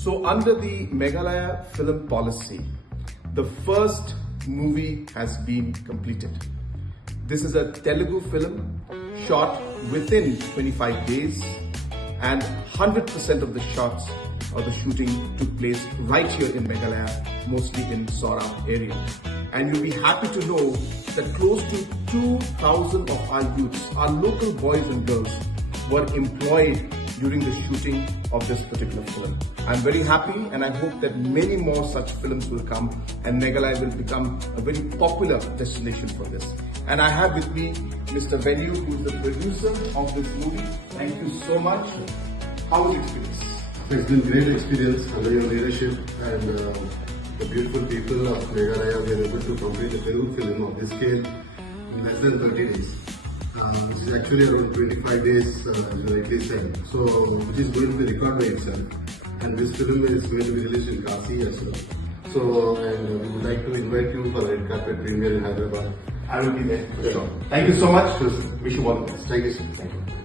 So under the Meghalaya film policy, the first movie has been completed. This is a Telegu film shot within 25 days, and 100% of the shots or the shooting took place right here in Meghalaya, mostly in Sohra area. And you'll be happy to know that close to 2,000 of our youths, our local boys and girls, were employed during the shooting of this particular film. I'm very happy, and I hope that many more such films will come and Meghalaya will become a very popular destination for this. And I have with me Mr. Venu, who is the producer of this movie. Thank you so much. How was the experience? It's been a great experience under your leadership, and the beautiful people of Meghalaya were able to complete a Telegu film of this scale in less than 30 days. Which is actually around 25 days, as you rightly said. So, which is going to be record by itself. And this film is going to be released in Kasi as well. So, and we would like to invite you for a red carpet premiere in Hyderabad. I will be there for sure. Thank you so much. Wish you all the best. Thank you, sir. Thank you.